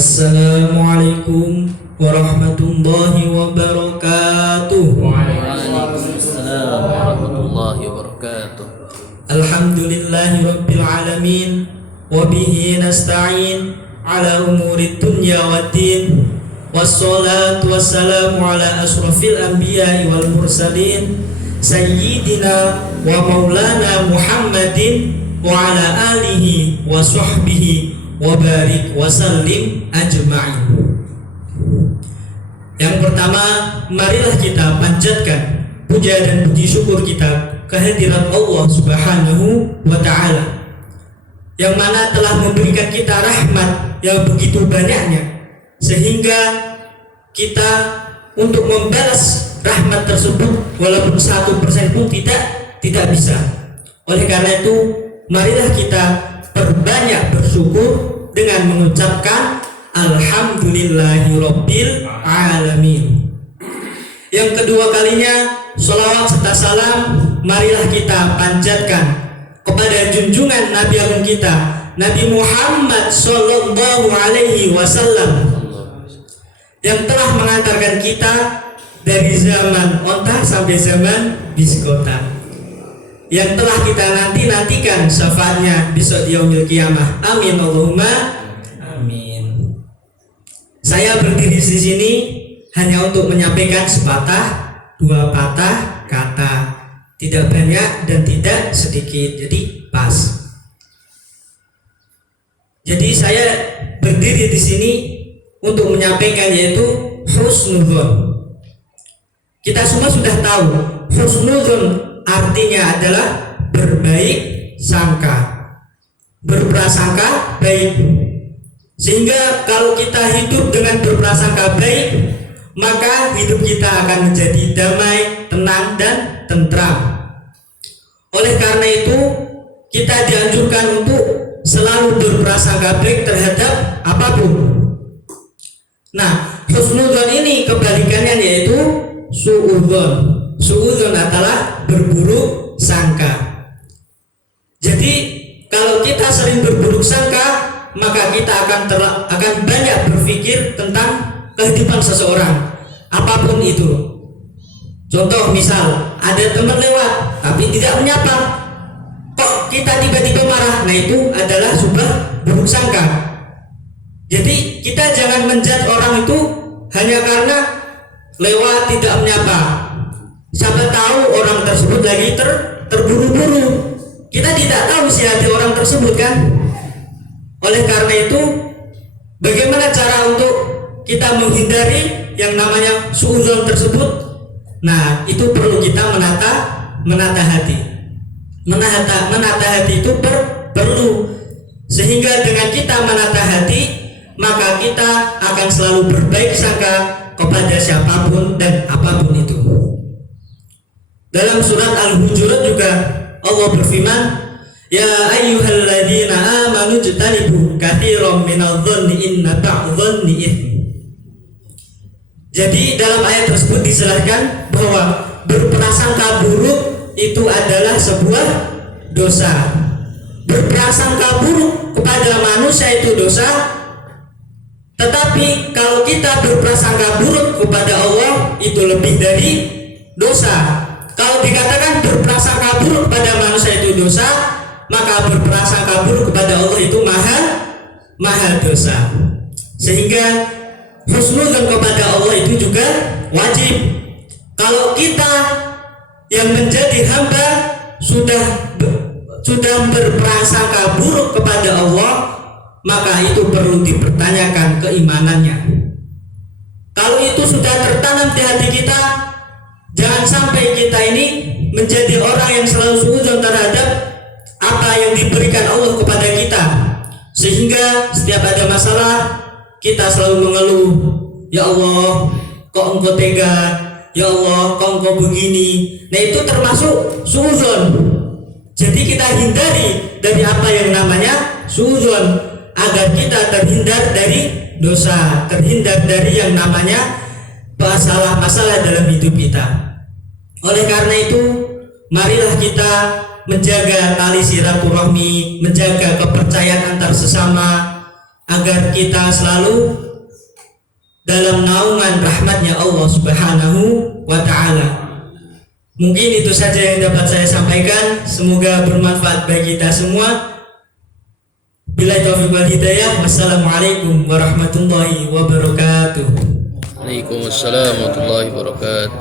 Assalamualaikum warahmatullahi wabarakatuh. Waalaikumsalam warahmatullahi wabarakatuh. Alhamdulillahi rabbil alamin, wabihi nasta'in ala umuri dunya waddin, wassalatu wassalamu ala asrafil anbiya'i wal mursalin, sayyidina wa maulana Muhammadin wa ala alihi wa sahbihi wa barik wa sallim ajma'in. Yang pertama, marilah kita panjatkan puja dan puji syukur kita kehadirat Allah Subhanahu wa ta'ala, yang mana telah memberikan kita rahmat yang begitu banyaknya, sehingga kita untuk membalas rahmat tersebut walaupun 1% pun tidak bisa. Oleh karena itu, marilah kita perbanyak bersyukur dengan mengucapkan Alhamdulillahirabbil alamin. Yang kedua kalinya, sholawat serta salam marilah kita panjatkan kepada junjungan Nabi agung kita, Nabi Muhammad sallallahu alaihi wasallam, yang telah mengantarkan kita dari zaman onta sampai zaman biskota, yang telah kita nantikan syafaatnya besok di yaumil qiyamah. Amin Allahumma amin. Saya berdiri di sini hanya untuk menyampaikan sepatah dua patah kata, tidak banyak dan tidak sedikit, jadi pas. Jadi saya berdiri di sini untuk menyampaikan yaitu husnudzon. Kita semua sudah tahu husnudzon artinya adalah berbaik sangka, berprasangka baik. Sehingga kalau kita hidup dengan berprasangka baik, maka hidup kita akan menjadi damai, tenang, dan tentram. Oleh karena itu, kita dianjurkan untuk selalu berprasangka baik terhadap apapun. Nah, husnudzon ini kebalikannya yaitu suudzon. Suudzon adalah berburuk sangka. Jadi kalau kita sering berburuk sangka, maka kita akan banyak berpikir tentang kehidupan seseorang, apapun itu. Contoh misal ada teman lewat tapi tidak menyapa, kok kita tiba-tiba marah, nah itu adalah sebuah buruk sangka. Jadi kita jangan menjudge orang itu hanya karena lewat tidak menyapa. Siapa tahu orang tersebut lagi terburu-buru. Kita tidak tahu isi hati orang tersebut kan. Oleh karena itu, bagaimana cara untuk kita menghindari yang namanya suudzon tersebut? Nah, itu perlu kita menata hati. Menata hati itu perlu. Sehingga dengan kita menata hati, maka kita akan selalu berbaik sangka kepada siapapun dan apapun itu. Dalam surat Al-Hujurat juga Allah berfirman, ya ayyuhalladzina amanu jtanibu katsiran minadh-dhanni inna ba'dh-dhanni itsm. Jadi dalam ayat tersebut dijelaskan bahwa berprasangka buruk itu adalah sebuah dosa. Berprasangka buruk kepada manusia itu dosa. Tetapi kalau kita berprasangka buruk kepada Allah itu lebih dari dosa. Kalau dikatakan berprasangka buruk pada manusia itu dosa, maka berprasangka buruk kepada Allah itu maha dosa. Sehingga husnudzon kepada Allah itu juga wajib. Kalau kita yang menjadi hamba sudah berprasangka buruk kepada Allah, maka itu perlu dipertanyakan keimanannya. Kalau itu sudah tertanam di hati kita, jangan sampai kita ini menjadi orang yang selalu suudzon terhadap apa yang diberikan Allah kepada kita, sehingga setiap ada masalah kita selalu mengeluh, ya Allah kok engkau tega, ya Allah kok engkau begini. Nah itu termasuk suudzon. Jadi kita hindari dari apa yang namanya suudzon, agar kita terhindar dari dosa, terhindar dari yang namanya masalah-masalah dalam hidup kita. Oleh karena itu, marilah kita menjaga tali silaturahmi, menjaga kepercayaan antar sesama, agar kita selalu dalam naungan rahmatnya Allah Subhanahu wa ta'ala. Mungkin itu saja yang dapat saya sampaikan. Semoga bermanfaat bagi kita semua. Billahi taufiq wal hidayah. Wassalamualaikum warahmatullahi wabarakatuh. Waalaikumsalam warahmatullahi wabarakatuh.